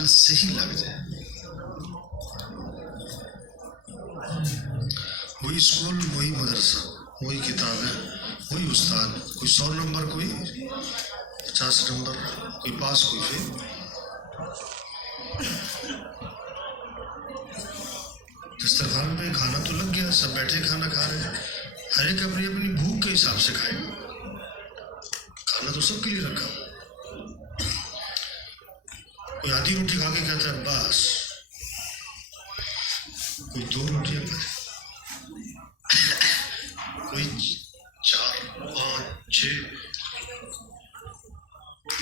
سال صحیح لگ جائے. وہی اسکول، وہی مدرسہ، وہی کتابیں، وہی استاد، کوئی 100 نمبر، کوئی 50 نمبر، کوئی پاس کوئی فیل. دسترخوان پہ کھانا تو لگ گیا، سب بیٹھے کھانا کھا رہے ہیں، ہر ایک اپنی اپنی بھوک کے حساب سے کھائے گا. کھانا تو سب کے لیے رکھا. کوئی آدھی روٹی کھا کے کہتا ہے بس، کوئی 2 روٹیاں کھائے، کوئی 4 5 6.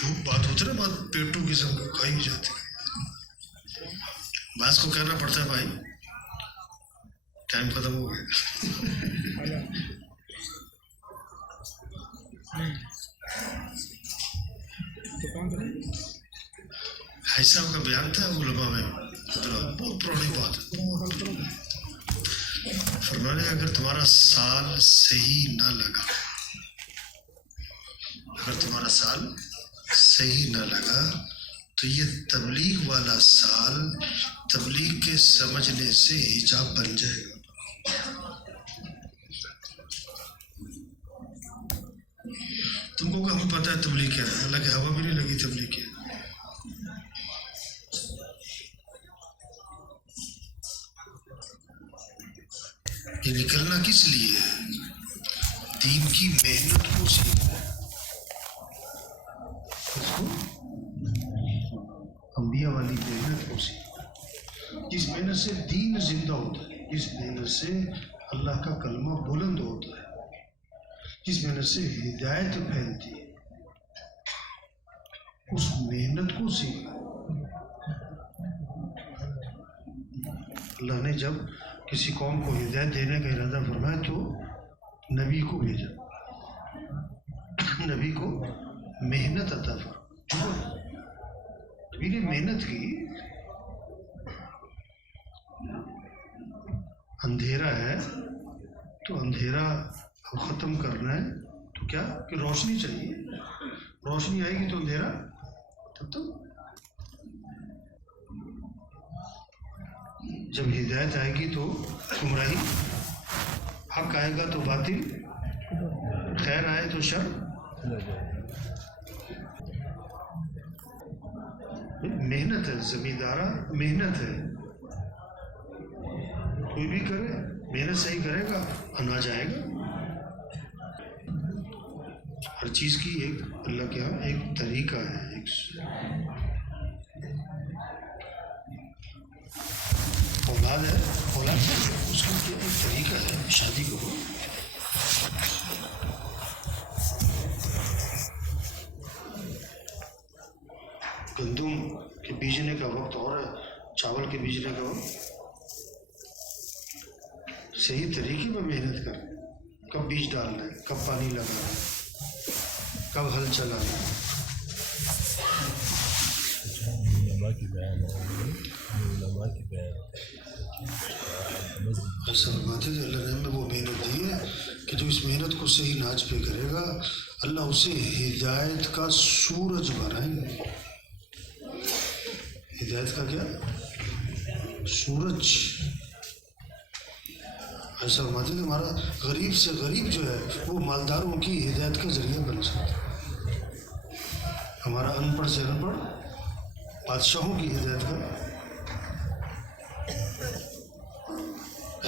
بھوک بات ہوتی ہے نا، بات پیٹوں کی سب کھائی بھی جاتی ہے. بعض کو کہنا پڑتا ہے بھائی ٹائم ختم ہو گیا. حاجی صاحب کا بیان تھا علماء میں، بہت پرانی بات ہے. فرمانے اگر تمہارا سال صحیح نہ لگا، اگر تمہارا سال صحیح نہ لگا تو یہ تبلیغ والا سال تبلیغ کے سمجھنے سے حجاب بن جائے گا. تم کو کہ ہمیں پتہ ہے تبلیغ کیا ہے، حالانکہ ہوا بھی نہیں لگی تبلیغ کیا. یہ نکلنا کس لیے ہے؟ دین کی محنت کو سیکھنا ہے. انبیاء والی محنت کو سیکھنا، جس محنت سے دین زندہ ہوتا ہے، جس محنت سے اللہ کا کلمہ بلند ہوتا ہے، جس محنت سے ہدایت پھیلتی ہے، اس محنت کو سیکھنا. اللہ نے جب کسی قوم کو ہدایت دینے کا ارادہ فرمایا تو نبی کو بھیجا، نبی کو محنت عطا فرمائی. نبی نے محنت کی. اندھیرا ہے تو اندھیرا ختم کرنا ہے تو کیا کہ روشنی چاہیے. روشنی آئے گی تو اندھیرا تب تو. جب ہدایت آئے گی تو گمراہی، حق آئے گا تو باطل، خیر آئے تو شر. محنت ہے، زمیندارہ محنت ہے. کوئی بھی کرے محنت صحیح کرے گا اناج آئے گا. ہر چیز کی ایک اللہ کے یہاں ایک طریقہ ہے. ایک اولاد ہے، اولاد اس کا ایک طریقہ ہے. شادی کو گندم کے بیجنے کا وقت اور ہے، چاول کے بیجنے کا وقت. صحیح طریقے پر محنت کر، کب بیج ڈالنا ہے، کب پانی لگانا ہے، کب ہل چلانا ہے. ایسا فرماتے تھے اللہ نے ہمیں وہ محنت دی ہے کہ جو اس محنت کو صحیح ناج پہ کرے گا اللہ اسے ہدایت کا سورج بنائیں گے. ہدایت کا کیا؟ سورج. ایسا فرماتے تھے ہمارا غریب سے غریب جو ہے وہ مالداروں کی ہدایت کا ذریعہ بن سکتا ہے. ہمارا ان پڑھ سے ان پڑھ بادشاہوں کی ہدایت کا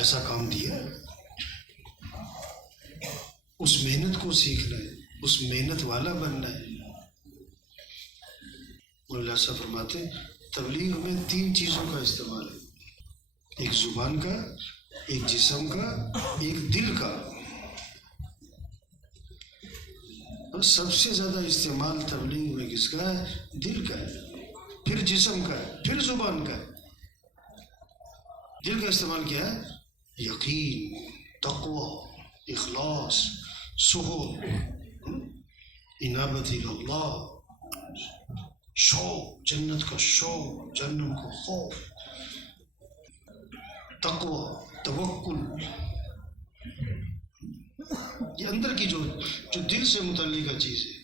ایسا کام دیا. اس محنت کو سیکھنا ہے، اس محنت والا بننا ہے. مولانا صاحب فرماتے تبلیغ میں 3 چیزوں کا استعمال ہے، ایک زبان کا، ایک جسم کا، ایک دل کا. اور سب سے زیادہ استعمال تبلیغ میں کس کا ہے؟ دل کا ہے، پھر جسم کا ہے، پھر زبان کا ہے. دل کا استعمال کیا ہے؟ یقین، تقوی، اخلاص، سہول، انابت اللہ، شوق، جنت کا شوق، جنت کا خوف، تقوی، توکل. یہ اندر کی جو دل سے متعلقہ چیز ہے.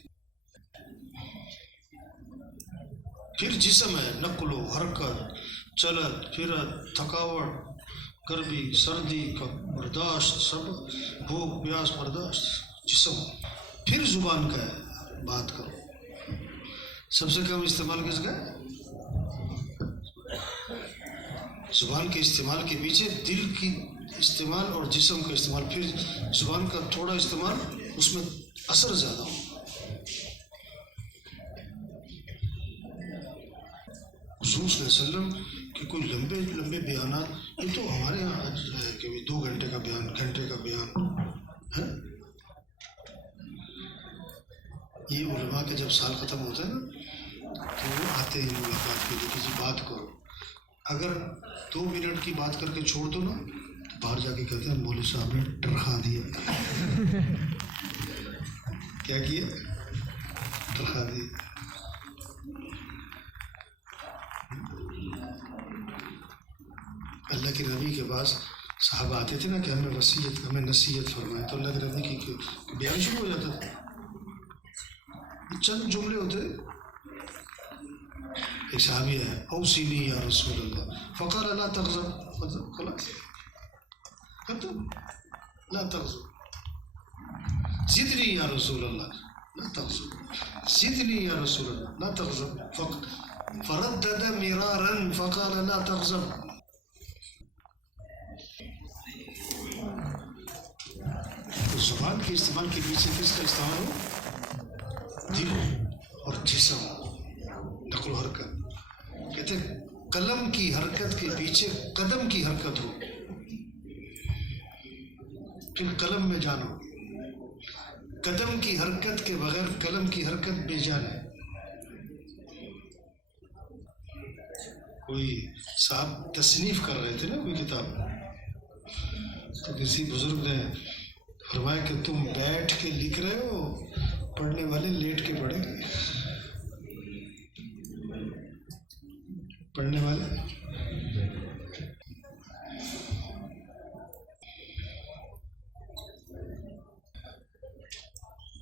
پھر جسم ہے، نقل و حرکت، چلت پھرت، تھکاوٹ، گرمی سردی کا برداشت، سب بھوک پیاس برداشت، جسم. پھر زبان کا ہے، بات کرو. سب سے کم استعمال کس کا ہے؟ زبان کے استعمال کے پیچھے دل کی استعمال اور جسم کا استعمال. پھر زبان کا تھوڑا استعمال، اس میں اثر زیادہ ہو. حضور صلی اللہ علیہ وسلم کہ کوئی لمبے لمبے بیانات، یہ تو ہمارے یہاں ہے کہ 2 گھنٹے کا بیان، گھنٹے کا بیان ہے. یہ علماء کے جب سال ختم ہوتا ہے نا تو وہ آتے ہیں ملاقات کے لیے، کسی بات کرو. اگر 2 منٹ کی بات کر کے چھوڑ دو نا تو باہر جا کے کہتے ہیں مولوی صاحب نے ٹرخا دیا. کیا کیا؟ ٹرخا دیا. اللہ کے نبی کے پاس صحابہ آتے تھے نا کہ ہمیں نصیحت فرمائے، تو اللہ کے نبی کی بیان شروع ہو جاتا تھا. چند جملے ہوتے. ایک صحابی ہے، اوصینی یا رسول اللہ، فقال لا تغضب، خلاص ختم، لا تغضب. زدنی یا رسول اللہ لا تغضب، زدنی یا رسول اللہ لا تغضب، فردد مرارا فقال لا تغضب. زبان کے استعمال کے پیچھے کس کا استعمال ہو؟ دل اور جسم، نقل و حرکت. کہتے ہیں قلم کی حرکت کے پیچھے قدم کی حرکت ہو، پھر قلم میں جان ہو. قدم کی حرکت کے بغیر قلم کی حرکت بے جان ہے. کوئی صاحب تصنیف کر رہے تھے نا کوئی کتاب، تو کسی بزرگ نے فرمایا کہ تم بیٹھ کے لکھ رہے ہو، پڑھنے والے لیٹ کے پڑھیں گے. پڑھنے والے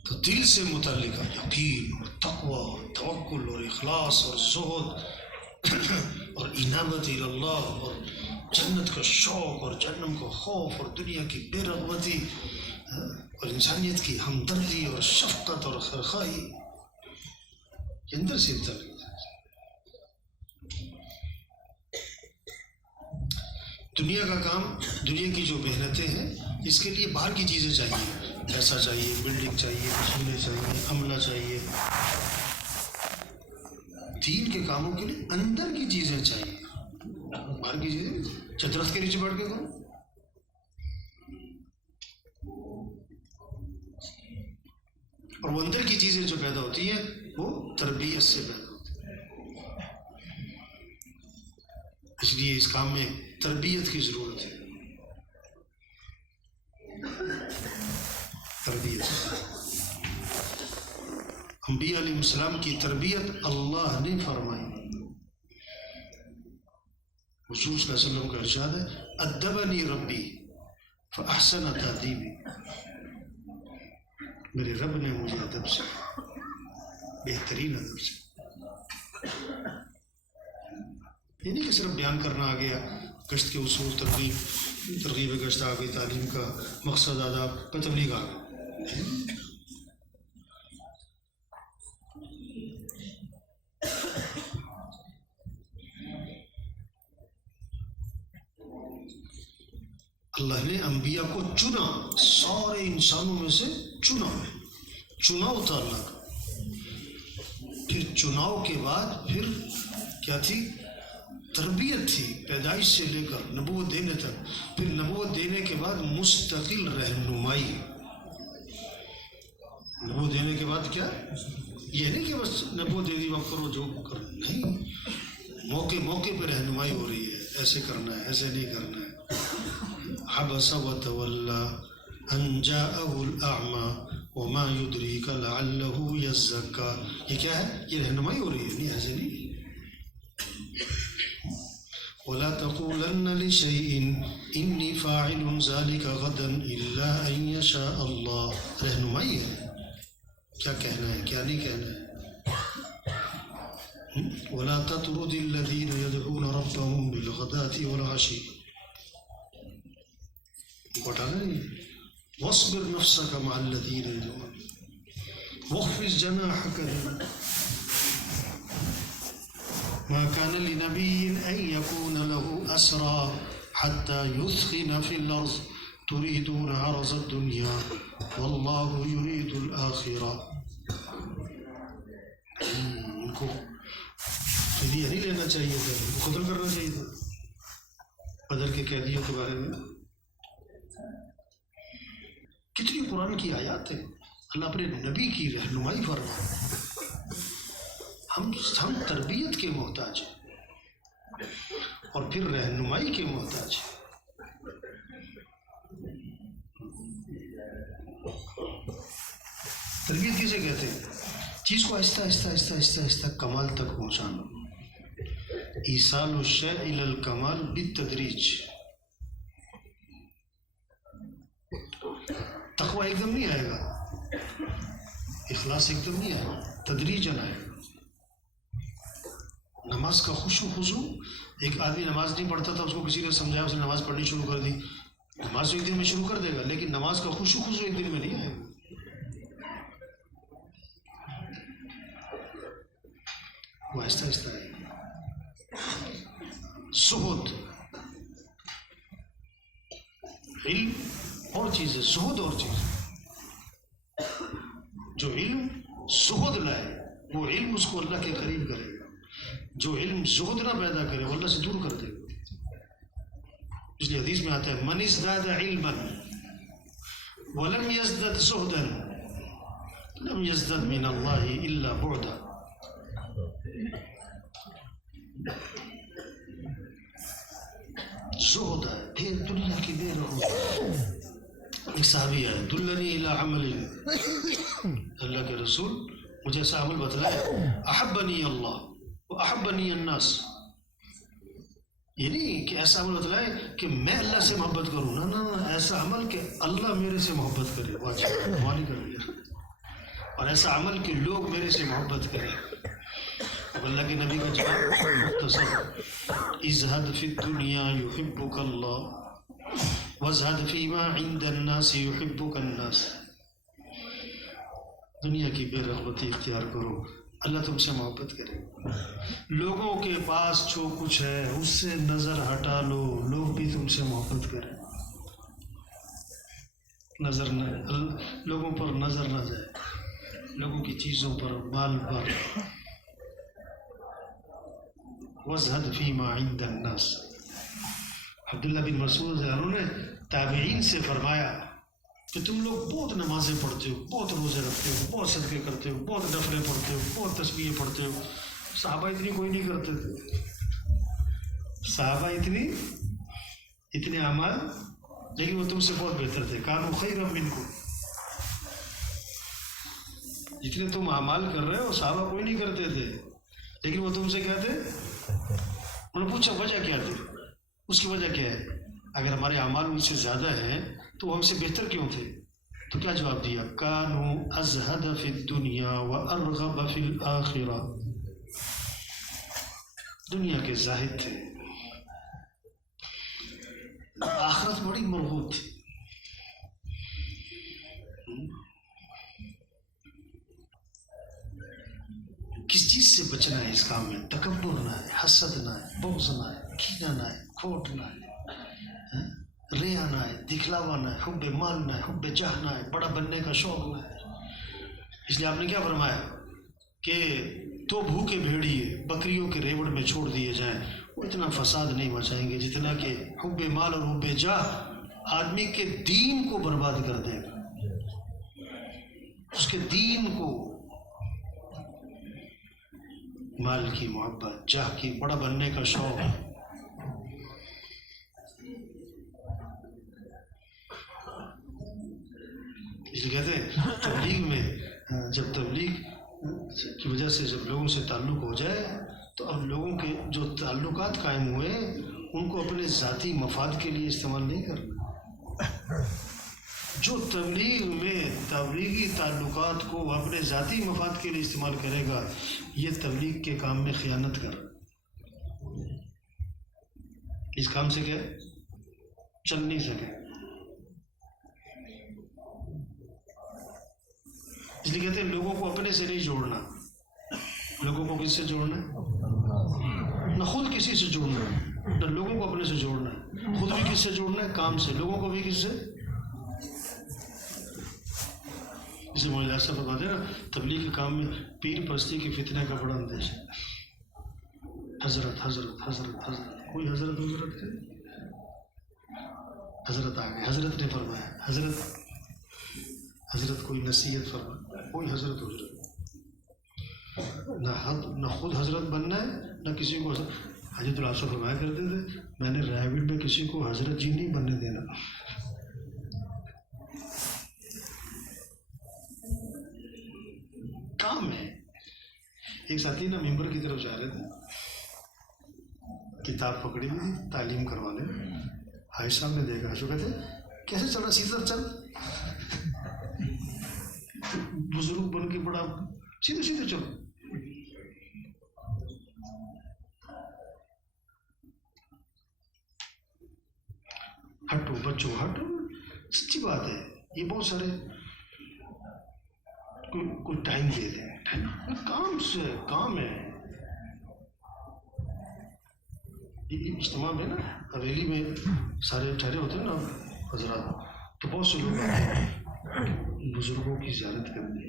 تو دل سے متعلق یقین اور تقوی اور توکل اور اخلاص اور زہد اور انابت اللہ اور جنت کا شوق اور جہنم کا خوف اور دنیا کی بے رغبتی اور انسانیت کی ہمدردی اور شفقت اور خیرخواہی، یہ اندر سے متعلق. دنیا کا کام، دنیا کی جو محنتیں ہیں، اس کے لیے باہر کی چیزیں چاہیے، پیسہ چاہیے، بلڈنگ چاہیے، مشینیں چاہیے، عملہ چاہیے. دین کے کاموں کے لیے اندر کی چیزیں چاہیے، باہر کی چیزیں چترت کے نیچے بیٹھ کے کرو. اور وہ اندر کی چیزیں جو پیدا ہوتی ہیں وہ تربیت سے پیدا ہوتی ہیں. اس لیے اس کام میں تربیت کی ضرورت ہے. تربیت، انبیاء علیہ السلام کی تربیت اللہ نے فرمائی. حضور صلی اللہ علیہ وسلم کا ارشاد ہے ادبنی ربی فاحسن تادیبی، میرے رب نے مجھے ادب سے، بہترین ادب سے. یہ نہیں کہ صرف بیان کرنا آ گیا، گشت کے اصول، ترغیب گشت آ گئی، تعلیم کا مقصد آداب کا تبلیغ آ گئی. اللہ نے انبیاء کو چنا، سارے انسانوں میں سے چناؤ تھا اللہ کا. پھر چناؤ کے بعد پھر کیا تھی؟ تربیت تھی، پیدائش سے لے کر نبوت دینے تک. پھر نبوت دینے کے بعد مستقل رہنمائی. نبوت دینے کے بعد کیا؟ یہ نہیں کہ بس نبوت دے دی وقت کرو جو کرنا، نہیں، موقع پہ رہنمائی ہو رہی ہے، ایسے کرنا ہے، ایسے نہیں کرنا ہے. عبس وتولى ان جاءه الاعمى وما يدريك لعله يزكى. یہ کیا ہے؟ یہ رہنمائی ہو رہی ہے، نہیں ایسے نہیں. ولا تقولن لشيء اني فاعل ذلك غدا الا ان يشاء الله. رہنمائی ہے، کیا کہنا ہے کیا نہیں کہنا ہے. ولا تطرد الذين يدعون ربهم بالغداة والعشي، بٹانا نہیں، واصبر نفسك مع الذين يدعون واخفض جناحك ما كان لنبي أن يكون له أسرى حتى يثخن في الأرض تريدون عرض الدنيا والله يريد الآخرة. ان کو فدیہ نہیں لینا چاہیے تھا، ان کو قتل کرنا چاہیے تھا بدر کے قیدیوں کے بارے میں. کتنی قرآن کی آیات ہیں، اللہ اپنے نبی کی رہنمائی فرما. ہم تربیت کے محتاج ہیں اور پھر رہنمائی کے محتاج ہیں. تربیت کسے کہتے ہیں؟ چیز کو آہستہ آہستہ آہستہ آہستہ آہستہ کمال تک پہنچانا. ایصال الشیء الی الکمال بالتدریج. تقوی ایک دم نہیں آئے گا، اخلاص ایک دم نہیں آئے گا، تدریجاً آئے گا. نماز کا خشوع خضوع، ایک آدمی نماز نہیں پڑھتا تھا، اس کو کسی نے سمجھایا، اس نے نماز پڑھنی شروع کر دی. نماز تو ایک دن میں شروع کر دے گا، لیکن نماز کا خشوع خضوع ایک دن میں نہیں آئے گا. وہ آہستہ آہستہ آئے گا. زہد، علم اور چیز ہے، زہد اور چیز. جو علم زہد لائے وہ علم اس کو اللہ کے قریب کرے گا. جو علم زہد نہ پیدا کرے وہ اللہ سے دور کر دے گا. اس لیے حدیث میں آتا ہے من ازداد علما ولم یزدد زہدا لم یزدد من اللہ الا بعدا. زہد ہے، پھر دنیا کی بے رغبت. ایک صحابی ہے، دلنی الی عمل، اللہ کے رسول مجھے ایسا عمل بتلائے، احبنی اللہ واحبنی الناس. یہ نہیں کہ ایسا عمل بتلائے کہ میں اللہ سے محبت کروں، نہ نہ، ایسا عمل کہ اللہ میرے سے محبت کرے، واجب ہماری کر لیا. اور ایسا عمل کہ لوگ میرے سے محبت کریں. اللہ کے نبی کا جواب مختصر، ازہد فی الدنیا یحبک اللہ وازہد فیما عند الناس یحبک الناس. دنیا کی بے رغبتی اختیار کرو، اللہ تم سے محبت کرے. لوگوں کے پاس جو کچھ ہے اس سے نظر ہٹا لو، لوگ بھی تم سے محبت کریں. نظر نہ، لوگوں پر نظر نہ جائے، لوگوں کی چیزوں پر، مال پر. وازہد فیما عند الناس. عبداللہ بن مسعود انہوں نے تابعین سے فرمایا کہ تم لوگ بہت نمازیں پڑھتے ہو، بہت روزے رکھتے ہو، بہت صدقے کرتے ہو، بہت نفلیں پڑھتے ہو، بہت تسبیحیں پڑھتے ہو. صحابہ اتنی کوئی نہیں کرتے تھے. صحابہ اتنے اعمال، لیکن وہ تم سے بہت بہتر تھے. کانوا خیرا منکم. جتنے تم اعمال کر رہے ہو صحابہ کوئی نہیں کرتے تھے، لیکن وہ تم سے کیا تھے؟ انہوں نے پوچھا وجہ کیا تھی؟ اس کی وجہ کیا ہے؟ اگر ہمارے اعمال ان سے زیادہ ہیں تو وہ ہم سے بہتر کیوں تھے؟ تو کیا جواب دیا؟ کانوا ازہد فی الدنیا وارغب فی الآخرہ. دنیا کے زاہد تھے، آخرت بڑی مرغوب تھی. کس چیز سے بچنا ہے اس کام میں؟ تکبر نہ ہے، حسد نہ ہے، بغض نہ ہے، کینہ نہ ہے، کھوٹ نہ ہے، ریا نہ ہے، دکھلاوا نہ ہے، حب مال نہ ہے، حب جاہ نہ ہے، بڑا بننے کا شوق نہ ہے. اس لیے آپ نے کیا فرمایا کہ تو بھوکے بھیڑیے بکریوں کے ریوڑ میں چھوڑ دیے جائیں، وہ اتنا فساد نہیں مچائیں گے جتنا کہ حب مال اور حب جاہ آدمی کے دین کو برباد کر دے گا. اس کے دین کو، مال کی محبت، جاہ کی، بڑا بننے کا شوق. اس لیے کہتے ہیں تبلیغ میں، جب تبلیغ کی وجہ سے جب لوگوں سے تعلق ہو جائے تو اب لوگوں کے جو تعلقات قائم ہوئے ان کو اپنے ذاتی مفاد کے لیے استعمال نہیں کرنا. جو تبلیغ میں تبلیغی تعلقات کو اپنے ذاتی مفاد کے لیے استعمال کرے گا یہ تبلیغ کے کام میں خیانت کر، اس کام سے کیا چل نہیں سکے. اس لیے کہتے ہیں لوگوں کو اپنے سے نہیں جوڑنا. لوگوں کو کس سے جوڑنا ہے؟ نہ خود کسی سے جوڑنا ہے، نہ لوگوں کو اپنے سے جوڑنا ہے. خود بھی کس سے جوڑنا ہے؟ کام سے. لوگوں کو بھی کس سے؟ اسے مولانا صاحب فرماتے ہیں نا تبلیغ کے کام میں پیر پرستی کی فتنے کا بڑا اندیش ہے. حضرت حضرت حضرت حضرت کوئی حضرت حضرت ہے، حضرت آ گئے، حضرت نے فرمایا، حضرت حضرت کوئی نصیحت فرمایا، کوئی حضرت حضرت نہ خود حضرت بننا ہے نہ کسی کو حضرت. حضرت العاصم فرمایا کرتے تھے میں نے رائے میں کسی کو حضرت جی نہیں بننے دینا. کام ہے. ایک ساتھی نا ممبر کی طرف جا رہے تھے، کتاب پکڑی ہوئی تھی تعلیم کروانے. حاج صاحب نے دیکھا جو کہتے کیسے چل رہا، سیدھا چل. بزرگ بن کے بڑا سیدھے سیدھے چلو. ہٹو بچوں ہٹو. سچی بات ہے. یہ بہت سارے کوئی ٹائم دے دیں، کام سے کام ہے. اجتماع میں نا حویلی میں سارے ٹھہرے ہوتے ہیں نا حضرات، تو بہت سے لوگ آتے ہیں بزرگوں کی زیارت کرنے،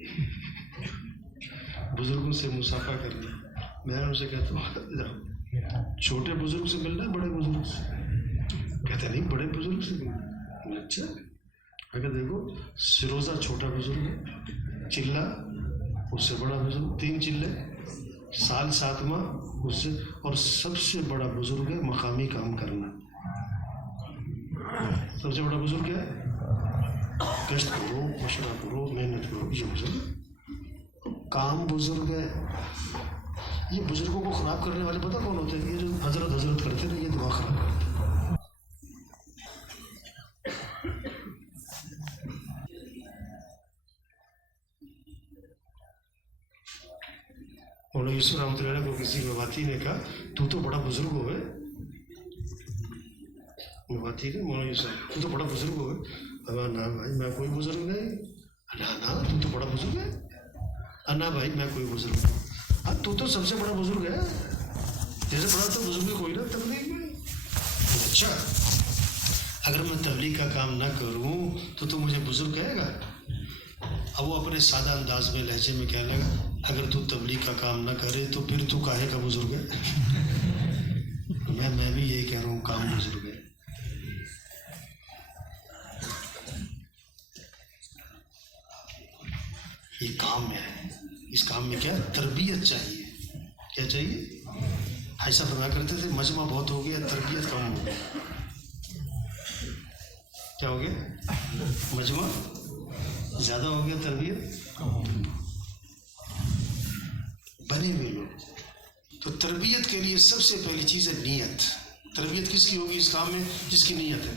بزرگوں سے مصافحہ کرنے. میں ان سے کہتا ہوں چھوٹے بزرگ سے ملنا ہے بڑے بزرگ سے؟ کہتے نہیں بڑے بزرگ سے ملنا. اچھا اگر دیکھو سروزہ چھوٹا بزرگ ہے، چلہ اس سے بڑا بزرگ، 3 چلے، سال 7 ماہ اس سے، اور سب سے بڑا بزرگ ہے مقامی کام کرنا. سب سے بڑا بزرگ کیا ہے؟ کشت کرو، مشورہ کرو، محنت کرو. یہ بزرگ کام بزرگ ہے. یہ بزرگوں کو خراب کرنے والے پتہ کون ہوتے ہیں؟ یہ جو حضرت حضرت کرتے ہیں یہ دماغ خراب کرتے ہیں. مولانا یوسف رحمۃ اللہ علیہ کو کسی مواتی نے کہا تو بڑا بزرگ ہوئے. مواتی نے مولانا یوسف تو بڑا بزرگ ہوئے. نہ بھائی میں کوئی بزرگ نہیں. نا تو بڑا بزرگ ہے. نا بھائی میں کوئی بزرگ نہیں. تو سب سے بڑا بزرگ ہے. جیسے بڑا تو بزرگ کوئی نہ تبلیغ میں. اچھا اگر میں تبلیغ کا کام نہ کروں تو مجھے بزرگ کہے گا؟ اب وہ اپنے سادہ انداز میں لہجے میں کہنے لگا اگر تو تبلیغ کا کام نہ کرے تو پھر تو کاہے کا بزرگ ہے؟ میں بھی یہی کہہ رہا ہوں کام بزرگ ہے. یہ کام ہے. اس کام میں کیا تربیت چاہیے. کیا چاہیے؟ ایسا فرمایا کرتے تھے مجمع بہت ہو گیا تربیت کم ہو گیا. کیا ہو گیا؟ مجمع زیادہ ہو گیا تربیت بنے ہوئے لوگ. تو تربیت کے لیے سب سے پہلی چیز ہے نیت. تربیت کس کی ہوگی اس کام میں؟ جس کی نیت ہے.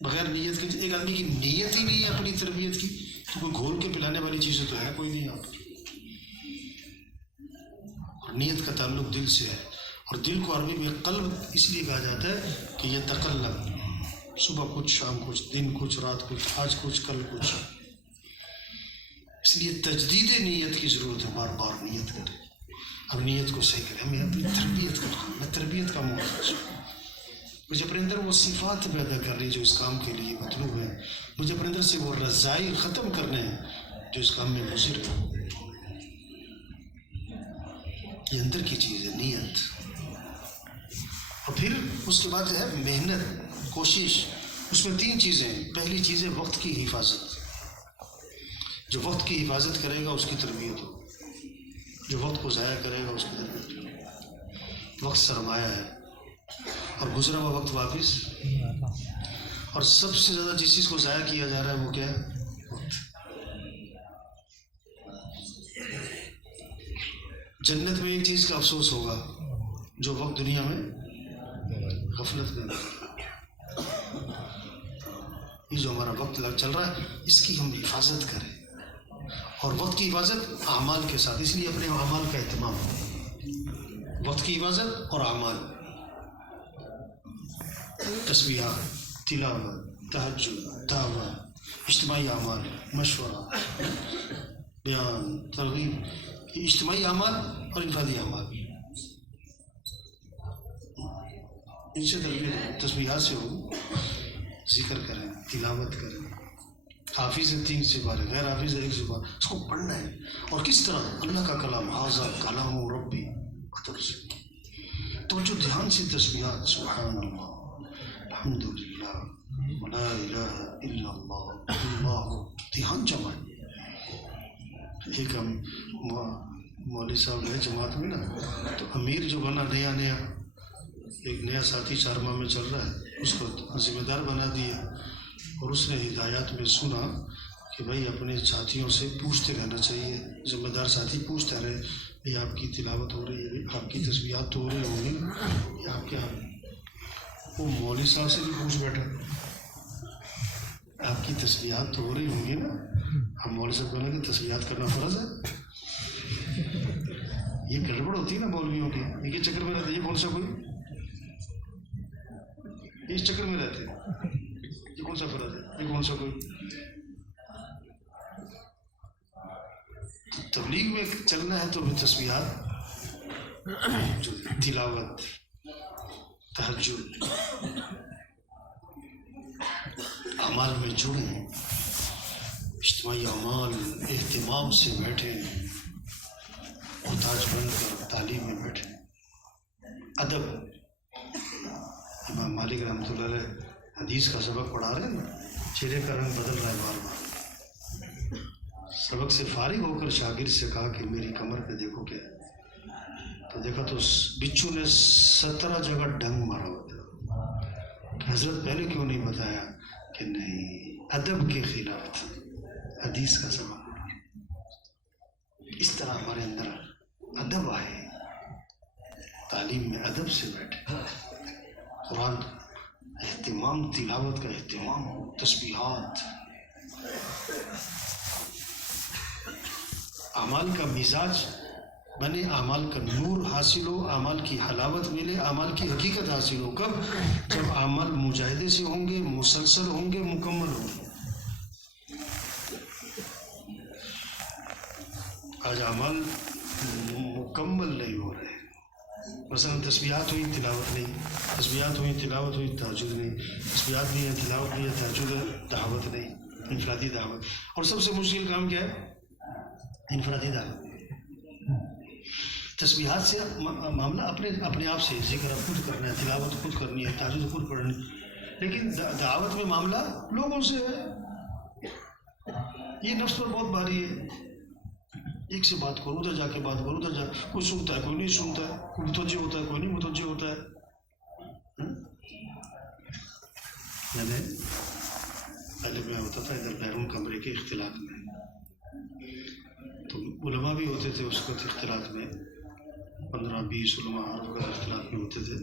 بغیر نیت کے ایک آدمی کی نیت ہی نہیں ہے اپنی تربیت کی تو کوئی گھول کے پلانے والی چیزیں تو ہے کوئی نہیں. آپ نیت کا تعلق دل سے ہے. اور دل کو عربی میں قلب اس لیے کہا جاتا ہے کہ یہ تقلب، صبح کچھ شام کچھ، دن کچھ رات کچھ، آج کچھ کل کچھ. اس لیے تجدید نیت کی ضرورت ہے. بار بار نیت کریں. اب نیت کو صحیح کریں. ہمیں اپنی تربیت کریں. میں تربیت کا محتاج ہوں. مجھے اپنے اندر وہ صفات پیدا کرنی جو اس کام کے لیے مطلوب ہے. مجھے اپنے اندر سے وہ رذائل ختم کرنے ہیں جو اس کام میں مضر ہے. یہ اندر کی چیز ہے نیت. اور پھر اس کے بعد ہے محنت، کوشش. اس میں 3 چیزیں ہیں. پہلی چیز ہے وقت کی حفاظت. جو وقت کی حفاظت کرے گا اس کی تربیت ہو. جو وقت کو ضائع کرے گا اس کی تربیت ہو. وقت سرمایہ ہے اور گزرا ہوا وقت واپس. اور سب سے زیادہ جس چیز کو ضائع کیا جا رہا ہے وہ کیا ہے؟ وقت. جنت میں ایک چیز کا افسوس ہوگا جو وقت دنیا میں غفلت میں. یہ جو ہمارا وقت چل رہا ہے اس کی ہم حفاظت کریں، اور وقت کی حفاظت اعمال کے ساتھ، اس لیے اپنے اعمال کا اہتمام ہو، وقت کی حفاظت اور اعمال، تسبیحات، تلاوت، تہجد، دعوت، اجتماعی اعمال، مشورہ، بیان، ترغیب، یہ اجتماعی اعمال اور انفرادی اعمال، ان سے ترغیب تسبیحات سے ہو، ذکر کریں، تلاوت کریں، حافظ ہے 3 سپارے، غیر حافظ ہے 1 سپارہ، اس کو پڑھنا ہے، اور کس طرح اللہ کا کلام، ھذا کلام ربی، تو جو دھیان سے تسبیحات، سبحان اللہ، الحمدللہ، لا الہ الا اللہ، اللہ، دھیان جمائیں۔ ایک ہم مولوی صاحب گئے جماعت میں نا، تو امیر جو بنا نیا ایک نیا ساتھی 4 ماہ میں چل رہا ہے، اس کو ذمہ دار بنا دیا، اور اس نے ہدایات میں سنا کہ بھائی اپنے ساتھیوں سے پوچھتے رہنا چاہیے، ذمہ دار ساتھی پوچھتا رہے، بھائی آپ کی تلاوت ہو رہی ہے، آپ کی تسبیحات تو ہو رہی ہوں گی، آپ کیا، وہ مولوی صاحب سے بھی پوچھ بیٹھا، آپ کی تسبیحات تو ہو رہی ہوں گی نا؟ ہم مولوی صاحب کہنے کہ تسبیحات کرنا فرض ہے۔ یہ گڑبڑ ہوتی ہے نا مولویوں کی، یہ کے چکر میں رہتے، یہ کون سا کوئی، اس چکر میں رہتے، یہ کون سا فرض ہے، یہ کون سا کوئی، تبلیغ میں چلنا ہے تو بھی تسبیحات، تلاوت، تہجد، اعمال میں جڑیں، اجتماعی اعمال، اہتمام سے بیٹھیں، محتاج بن کر تعلیم میں بیٹھیں، ادب، امام مالک رحمۃ اللہ علیہ حدیث کا سبق پڑھا رہے ہیں نا، چہرے کا رنگ بدل رہا ہے بار بار، سبق سے فارغ ہو کر شاگرد سے کہا کہ میری کمر پہ دیکھو کیا ہے، تو دیکھا تو بچھو نے 17 جگہ ڈنگ مارا ہوا تھا، حضرت پہلے کیوں نہیں بتایا کہ نہیں، ادب کے خلاف تھا، حدیث کا سبق، اس طرح ہمارے اندر ادب آئے، تعلیم میں ادب سے بیٹھے، قرآن اہتمام، تلاوت کا اہتمام ہو، تسبیحات، اعمال کا مزاج بنے، اعمال کا نور حاصل ہو، اعمال کی حلاوت ملے، اعمال کی حقیقت حاصل ہو، کب؟ جب اعمال مجاہدے سے ہوں گے، مسلسل ہوں گے، مکمل ہوں گے۔ آج اعمال مکمل نہیں ہو رہے، مثلا تسبیحات ہوئی، تلاوت نہیں، تسبیحات ہوئی، تلاوت ہوئی، تہجد نہیں، تسبیحات نہیں ہے، تلاوت نہیں ہے، تہجد ہے، دعوت نہیں، انفرادی دعوت، اور سب سے مشکل کام کیا ہے؟ انفرادی دعوت۔ تسبیحات سے معاملہ اپنے آپ سے، ذکر خود کرنا ہے، تلاوت خود کرنی ہے، تہجد خود پڑھنی، لیکن دعوت میں معاملہ لوگوں سے ہے، یہ نفس پر بہت بھاری ہے، ایک سے بات کرو، ادھر جا کے بات کرو، ادھر جا، کوئی سنتا ہے، کوئی نہیں سنتا ہے، کوئی متوجہ ہوتا ہے، کوئی نہیں متوجہ ہوتا ہے۔ پہلے میں ہوتا تھا ادھر بیرون کمرے کے اختلاط میں، تو علماء بھی ہوتے تھے اس وقت اختلاط میں، 15-20 علماء ہر وقت اختلاط میں ہوتے تھے،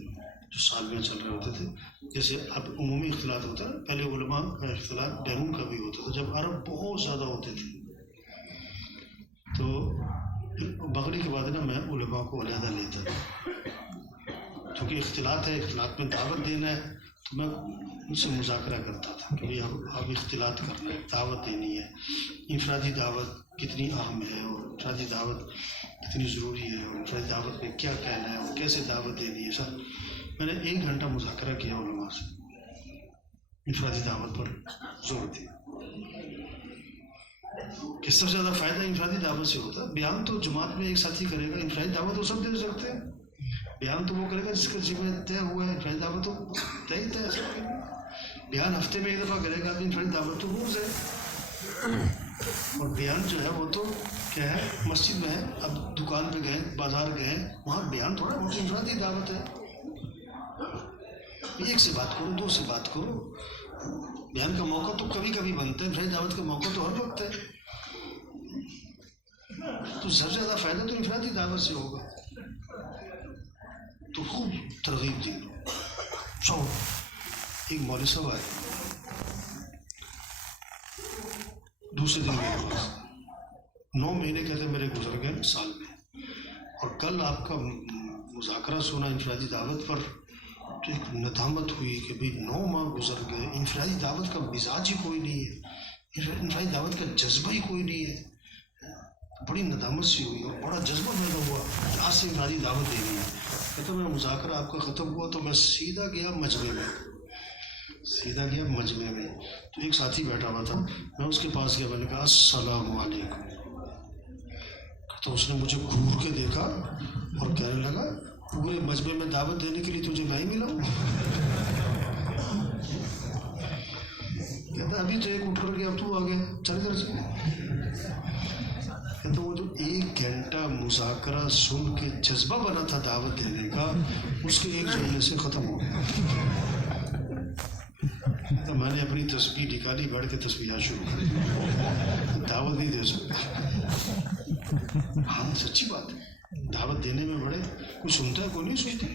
جو سال میں چل رہے ہوتے تھے، جیسے اب عمومی اختلاط ہوتا ہے، پہلے علماء کا اختلاط بیرون کا بھی ہوتا تھا، جب عرب بہت زیادہ ہوتے تھے، تو بقرعید کے بعد نا میں علماء کو علیحدہ لیتا تھا، کیونکہ اختلاط ہے، اختلاط میں دعوت دینا ہے، تو میں ان سے مذاکرہ کرتا تھا کہ اب اختلاط کرنا ہے، دعوت دینی ہے، انفرادی دعوت کتنی اہم ہے، اور انفرادی دعوت کتنی ضروری ہے، اور انفرادی دعوت میں کیا کہنا ہے اور کیسے دعوت دینی ہے، سب میں نے 1 گھنٹہ مذاکرہ کیا علماء سے، انفرادی دعوت پر زور دیا کہ سب سے زیادہ فائدہ انفرادی دعوت سے ہوتا ہے۔ بیان تو جماعت میں ایک ساتھی کرے گا، انفرادی دعوت تو سب دے سکتے ہیں، بیان تو وہ کرے گا جس کا ذمہ طے ہوا ہے، انفرادی دعوت تو طے ہی طے ہے سب کے لیے، بیان ہفتے میں 1 دفعہ کرے گا، انفرادی دعوت تو روز ہے، اور بیان جو ہے وہ تو کیا ہے، مسجد میں ہے، اب دکان پہ گئے، بازار گئے، وہاں بیان تھوڑا، وہ تو انفرادی دعوت ہے، 1 سے بات کرو، 2 سے بات کرو، بیان کا موقع تو کبھی کبھی بنتا ہے، انفرادی دعوت کا موقع تو ہر وقت ہے، تو سب سے زیادہ فائدہ تو انفرادی دعوت سے ہوگا، تو خوب ترغیب دی۔ ایک مولوی صاحب آئے، دوسرے دن میرے پاس 9 مہینے کہتے میرے گزر گئے سال میں. اور کل آپ کا مذاکرہ سنا انفرادی دعوت پر تو ایک ندامت ہوئی کہ بھئی 9 ماہ گزر گئے، انفرادی دعوت کا مزاج ہی کوئی نہیں ہے، انفرادی دعوت کا جذبہ ہی کوئی نہیں ہے. بڑی ندامت سی ہوئی اور بڑا جذبہ پیدا ہوا کہ آج سے انفرادی دعوت دینی ہے. کہتا میرا مذاکرہ آپ کا ختم ہوا تو میں سیدھا گیا مجمع میں. تو ایک ساتھی بیٹھا ہوا تھا، میں اس کے پاس گیا، میں نے کہا السلام علیکم. تو اس نے مجھے گھور کے دیکھا اور کہنے لگا پورے مجمع میں دعوت دینے کے لیے تجھے میں ہی ملا ہوں. کہتا ابھی تو ایک اٹھ کر کے اب تو آ گیا، چل ادھر سے. کہتا وہ جو 1 گھنٹہ مذاکرہ سن کے جذبہ بنا تھا دعوت دینے کا، اس کے 1 جملے سے ختم ہو گیا. تو میں نے اپنی تسبیح نکالی، بیٹھ کے تسبیحات شروع کر دی. دعوت نہیں دے سکتے. ہاں سچی بات ہے، دعوت دینے میں بڑے کوئی سنتا ہے کوئی نہیں سنتا،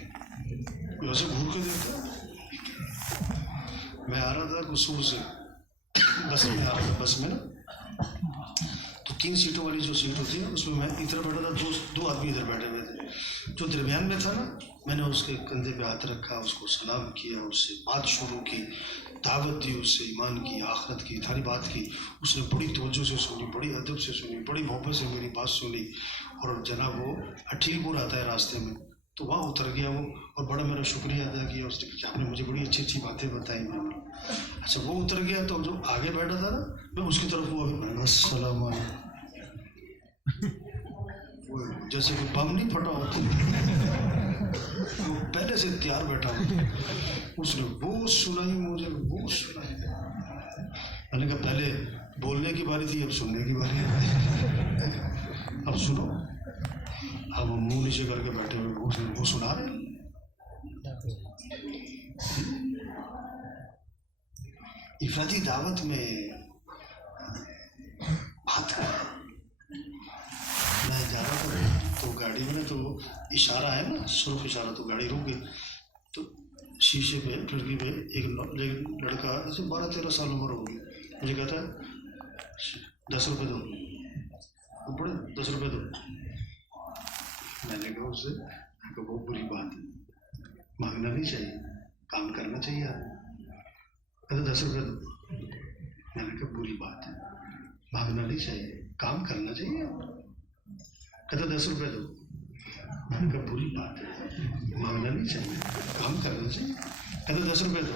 کوئی ایسے گھور کے دیکھتا. میں آ رہا تھا قصور سے، بس میں آ رہا تھا، بس میں نا تو 3 سیٹوں والی جو سیٹ ہوتی ہے اس میں ادھر بیٹھا تھا، 2 آدمی ادھر بیٹھے ہوئے تھے. جو درمیان میں تھا نا، میں نے اس کے کندھے پہ ہاتھ رکھا، اس کو سلام کیا، اس سے بات شروع کی، دعوت دی، اس سے ایمان کی، آخرت کی، ساری بات کی. اس نے بڑی توجہ سے سنی، بڑی ادب سے سنی، بڑی محبت سے میری بات سنی. اور جناب وہ اٹھیل پور آتا ہے راستے میں، تو وہاں اتر گیا وہ اور بڑا میرا شکریہ ادا کیا. اس نے کہ آپ نے مجھے بڑی اچھی اچھی باتیں بتائی. اچھا وہ اتر گیا تو جو آگے بیٹھا تھا نا، میں اس کی طرف وہ السلام علیکم، جیسے کہ بم نہیں پھٹا ہوتا، وہ پہلے سے تیار بیٹھا ہوا. اس نے وہ سنائی مجھے، وہ سنائی. میں نے کہا پہلے بولنے کی باری تھی، اب سننے کی باری ہے، اب سنو. اب ہم منہ نیچے کر کے بیٹھے ہوئے، وہ سنا رہے ہیں. انفرادی دعوت میں بات ہے. میں جا رہا تھا تو گاڑی میں تو اشارہ ہے نا، سرخ اشارہ، تو گاڑی رک گئی. تو شیشے پہ کھڑکی پہ ایک لڑکا ایسے 12-13 سال عمر ہوگی، مجھے کہتا ہے 10 روپے دو. بڑے 10 روپے دو. میں نے کہا اس سے کہ بہت بری بات ہے، مانگنا نہیں چاہیے، کام کرنا چاہیے. کہتا 10 روپے دو. میں نے کہا بری بات ہے، مانگنا نہیں چاہیے، کام کرنا چاہیے. کہتا 10 روپے دو. میں نے کہا بری بات ہے، مانگنا نہیں چاہیے، کام کرنا چاہیے. کہتا 10 روپے دو.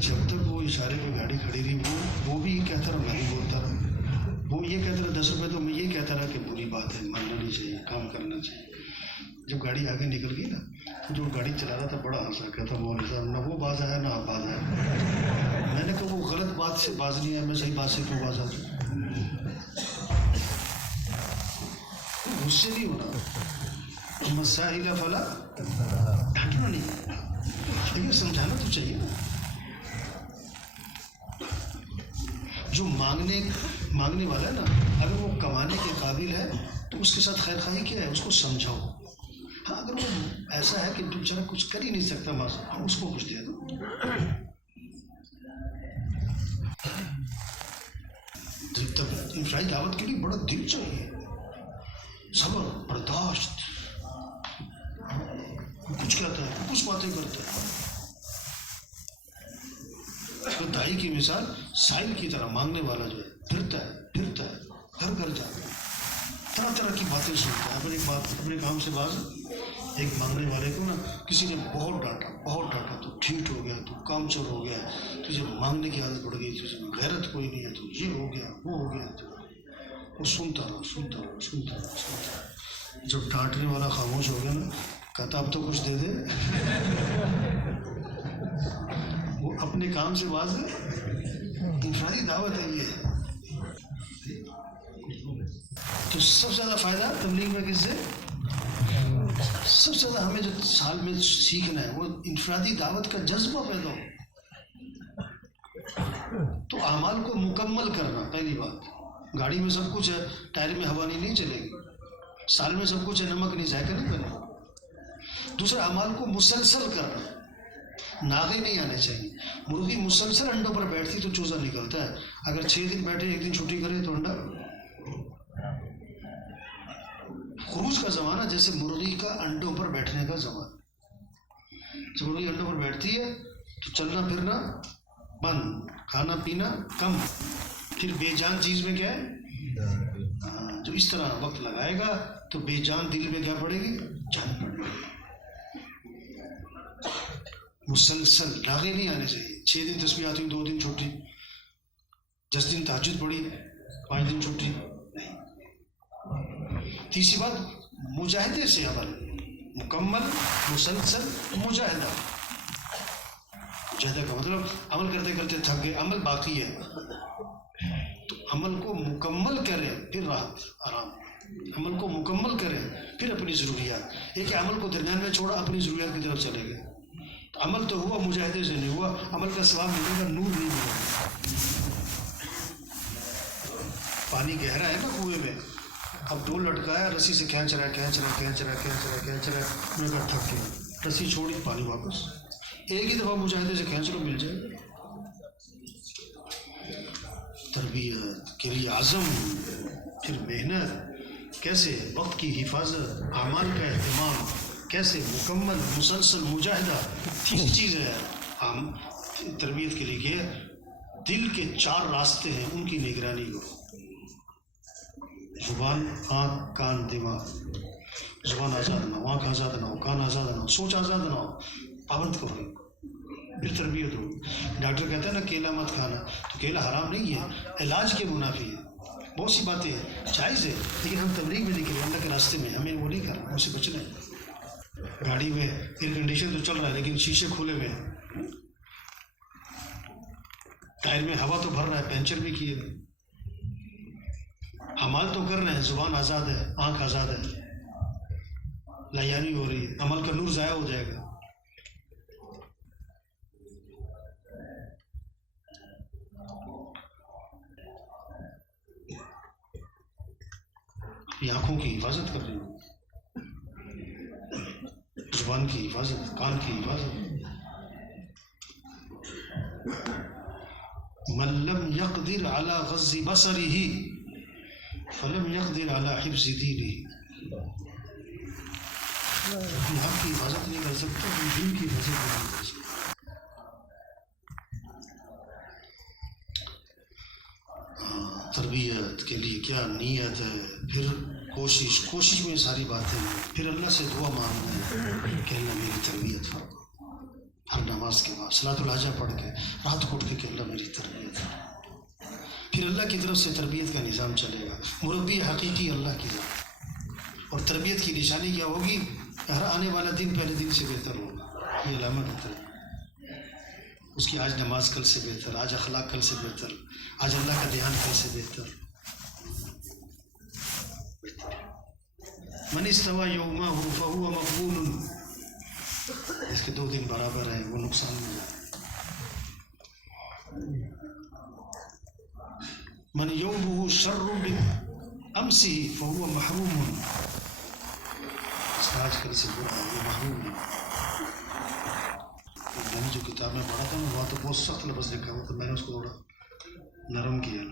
جب تک وہ اشارے پہ گاڑی کھڑی رہی، وہ بھی یہ کہتا رہا، میں بھی بولتا رہا. وہ یہ کہتا رہا 10 روپے دو، میں یہ کہتا رہا کہ بری بات ہے، مانگنا نہیں چاہیے، کام کرنا چاہیے. جب گاڑی آگے نکل گئی نا، تو جو گاڑی چلا رہا تھا بڑا ہنسا، کہتا مولوی صاحب نہ وہ باز آیا نہ آپ باز آیا. میں نے کہا وہ غلط بات سے باز نہیں آیا، میں صحیح بات سے کیوں باز آ جاؤں. مجھ سے نہیں ہونا، مسائل فلا ڈانٹنا نہیں، لیکن سمجھانا تو چاہیے. جو مانگنے والا ہے نا، اگر وہ کمانے کے قابل ہے تو اس کے ساتھ خیر خواہی کیا ہے، اس کو سمجھاؤ. ہاں اگر وہ ایسا ہے کہ بیچارہ کچھ کر ہی نہیں سکتا، ہم اس کو کچھ دے دو. انفرادی دعوت کے لیے بڑا دل چاہیے، صبر، برداشت. کچھ کہتا ہے، کچھ باتیں کرتا ہے. دائی کی مثال سائل کی طرح، مانگنے والا جو ہے پھرتا ہے گھر گھر جاتا ہے، طرح طرح کی باتیں سنتا ہے. اپنے کام سے باز ایک مانگنے والے کو نا کسی نے بہت ڈانٹا، تو ٹھیٹ ہو گیا، تو کام چور ہو گیا، تجھے مانگنے کی عادت پڑ گئی، تجھے غیرت کوئی نہیں ہے، تو یہ ہو گیا وہ ہو گیا. تو وہ سنتا رہا. جب ڈانٹنے والا خاموش ہو گیا نا، کہتا اب تو کچھ دے دے. وہ اپنے کام سے باز ہے. انفرادی دعوت ہے یہ. تو سب سے زیادہ فائدہ تبلیغ میں کس سے؟ سب سے زیادہ ہمیں جو سال میں سیکھنا ہے وہ انفرادی دعوت کا جذبہ پیدا ہو. تو اعمال کو مکمل کرنا پہلی بات. گاڑی میں سب کچھ ہے، ٹائر میں ہوا نہیں چلے گی. سال میں سب کچھ ہے، نمک نہیں ذائقہ نہیں کرنا. دوسرا اعمال کو مسلسل کرنا. ناغے نہیں آنے چاہیے. مرغی مسلسل انڈوں پر بیٹھتی تو چوزا نکلتا ہے. اگر 6 دن بیٹھے 1 دن چھٹی کرے تو انڈا. خروج کا زمانہ جیسے مرغی کا انڈوں پر بیٹھنے کا زمانہ. جب مرغی انڈوں پر بیٹھتی ہے تو چلنا پھرنا بند، کھانا پینا کم. پھر بے جان چیز میں کیا ہے، جو اس طرح وقت لگائے گا تو بے جان دل میں کیا پڑے گی، جان پڑے گی. مسلسل لاغے نہیں آنے چاہیے. 6 دن تسبیح آتی 2 دن چھٹی، 10 دن تہجد پڑھی 5 دن چھٹی نہیں. تیسری بات مجاہدے سے عمل، مکمل مسلسل مجاہدہ. مجاہدہ کا مطلب عمل کرتے کرتے تھک گئے، عمل باقی ہے تو عمل کو مکمل کریں پھر راحت آرام. عمل کو مکمل کریں پھر اپنی ضروریات. ایک عمل کو درمیان میں چھوڑا اپنی ضروریات کی طرف چلے گئے. عمل تو ہوا، مجاہدے سے نہیں ہوا. عمل کا ثواب ملے گا، نور نہیں ملے گا. پانی گہرا ہے نا کنویں میں، اب ڈول لٹکایا، رسی سے کھینچ رہا ہے، میں کہا تھک گیا، رسی چھوڑی، پانی واپس. ایک ہی دفعہ مجاہدے سے کھینچ لو، مل جائے گا. تربیت کے لیے عزم، پھر محنت، کیسے وقت کی حفاظت، اعمال کا اہتمام، کیسے مکمل مسلسل مجاہدہ. تیسری چیز ہے تربیت کے لیے کہ دل کے 4 راستے ہیں، ان کی نگرانی کرو. زبان، آنکھ، کان، دماغ. زبان آزاد نہ ہو، آنکھ آزاد نہ ہو، کان آزاد نہ ہو، سوچ آزاد نہ ہو. پابند کرو، پھر تربیت ہو. ڈاکٹر کہتا ہے نا کیلا مت کھانا، تو کیلا حرام نہیں ہے، علاج کے منافی ہے. بہت سی باتیں ہیں جائز ہے، لیکن ہم تبلیغ میں نکلے اللہ کے راستے میں، ہمیں وہ نہیں کرنا، اس سے بچنا ہے. گاڑی میں ایئر کنڈیشن تو چل رہا ہے لیکن شیشے کھولے ہوئے ہیں، ٹائر میں ہوا تو بھر رہا ہے، پنچر بھی کیے. عمل تو کر رہے ہیں، زبان آزاد ہے، آنکھ آزاد ہے، لیانی ہو رہی ہے، عمل کا نور ضائع ہو جائے گا. آنکھوں کی حفاظت کر رہی ہوں، زبان کی حفاظت، کان کی حفاظت. من لم يقدر على غض بصره فلم يقدر على حفظ دینه. اپنی آنکھ کی حفاظت نہیں کر سکتا، اپنی دل کی حفاظت نہیں کر سکتا. تربیت کے لیے کیا نیت ہے، پھر کوشش میں ساری باتیں ہیں. پھر اللہ سے دعا مانگنا ہے کہ اللہ میری تربیت فرما. ہر نماز کے بعد صلاۃ الحاجہ پڑھ کے رات کو اٹھ کے کہ اللہ میری تربیت فرما. پھر اللہ کی طرف سے تربیت کا نظام چلے گا. مربی حقیقی اللہ کی ذات. اور تربیت کی نشانی کیا ہوگی؟ ہر آنے والا دن پہلے دن سے بہتر ہوگا. یہ علامت ہے تربیت. اس کی آج نماز کل سے بہتر، آج اخلاق کل سے بہتر، آج اللہ کا دھیان کل سے بہتر. من استوى یومہ فہو مقبول. اس کے 2 دن برابر ہیں، وہ نقصان میں ہے. من یومہ شر بامسہ فہو محروم. اس کا آج کل سے برا ہے، وہ محروم ہے. میں نے جو کتاب میں پڑھا تھا نا، وہاں تو بہت سخت لفظ لکھا ہوا تھا، میں نے اس کو تھوڑا نرم کیا.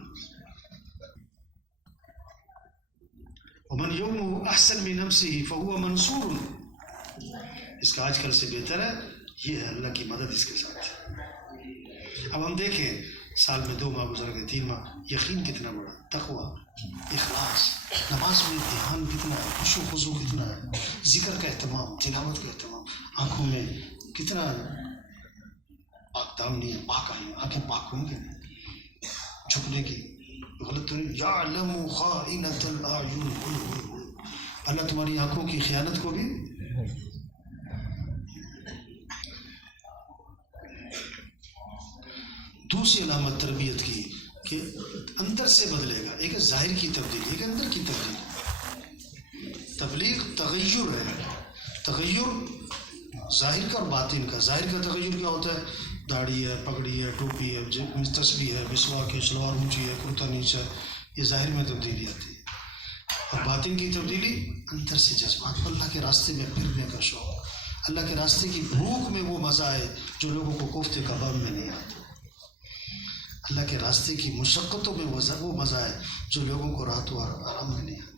ومن یومہ احسن من نفسہ فہو منصور. اس کا آج کل سے بہتر ہے، یہ ہے اللہ کی مدد اس کے ساتھ. اب ہم دیکھیں سال میں 2 ماہ گزر گئے، 3 ماہ، یقین کتنا بڑا، تقویٰ، اخلاص، نماز میں دھیان کتنا ہے، خشوع و خضوع کتنا ہے، ذکر کا اہتمام، تلاوت کا اہتمام، آنکھوں میں کتنا پاک دامنی ہے، پاک آئی، آنکھیں پاک ہوں گی جھکنے کی. غلط تو نہیں. یعلم خائنۃ الاعین. اللہ تمہاری آنکھوں کی خیانت کو بھی. دوسری علامت تربیت کی کہ اندر سے بدلے گا. ایک ظاہر کی تبدیلی، ایک اندر کی تبدیلی. تبلیغ تغیر ہے، تغیر ظاہر کا اور باطن کا. ظاہر کا تغیر کیا ہوتا ہے؟ داڑھی ہے، پگڑی ہے، ٹوپی ہے، تسبیح ہے، مسواک ہے، شلوار اونچی ہے، کرتا نیچا ہے، یہ ظاہر میں تبدیلی آتی ہے. اور باطن کی تبدیلی اندر سے جذبات، اللہ کے راستے میں پھرنے کا شوق، اللہ کے راستے کی بھوک میں وہ مزہ ہے جو لوگوں کو کوفتے کباب میں نہیں آتا. اللہ کے راستے کی مشقتوں میں وہ مزہ ہے جو لوگوں کو راحت و آرام میں نہیں آتا.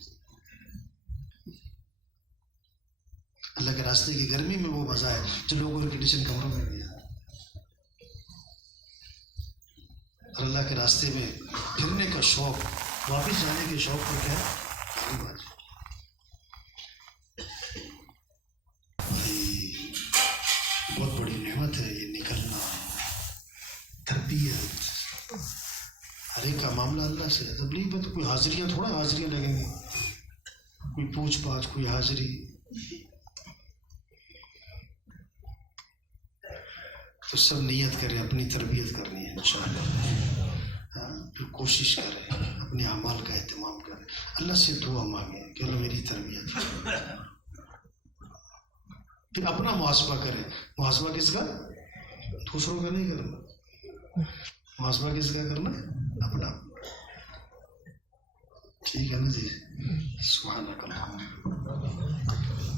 اللہ کے راستے کی گرمی میں وہ مزہ ہے جو لوگوں کو کنڈیشن کمروں میں نہیں آتا. اور اللہ کے راستے میں پھرنے کا شوق، واپس جانے کے شوق کو کیا ہے؟ بہت بڑی نعمت ہے یہ نکلنا، تربیت. ہر ایک کا معاملہ اللہ سے ہے. تبلیغ میں تو کوئی حاضریاں تھوڑا حاضریاں لگیں گی، کوئی پوچھ پاچھ، کوئی حاضری. تو سب نیت کریں اپنی تربیت کرنی ہے انشاءاللہ. پھر کوشش کریں، اپنے اعمال کا اہتمام کریں، اللہ سے دعا مانگیں کہ اللہ میری تربیت کرے. پھر اپنا محاسبہ کریں. محاسبہ کس کا؟ دوسروں کا نہیں کرنا. محاسبہ کس کا کرنا؟ اپنا. ٹھیک ہے نا جی؟ سبحانک اللہم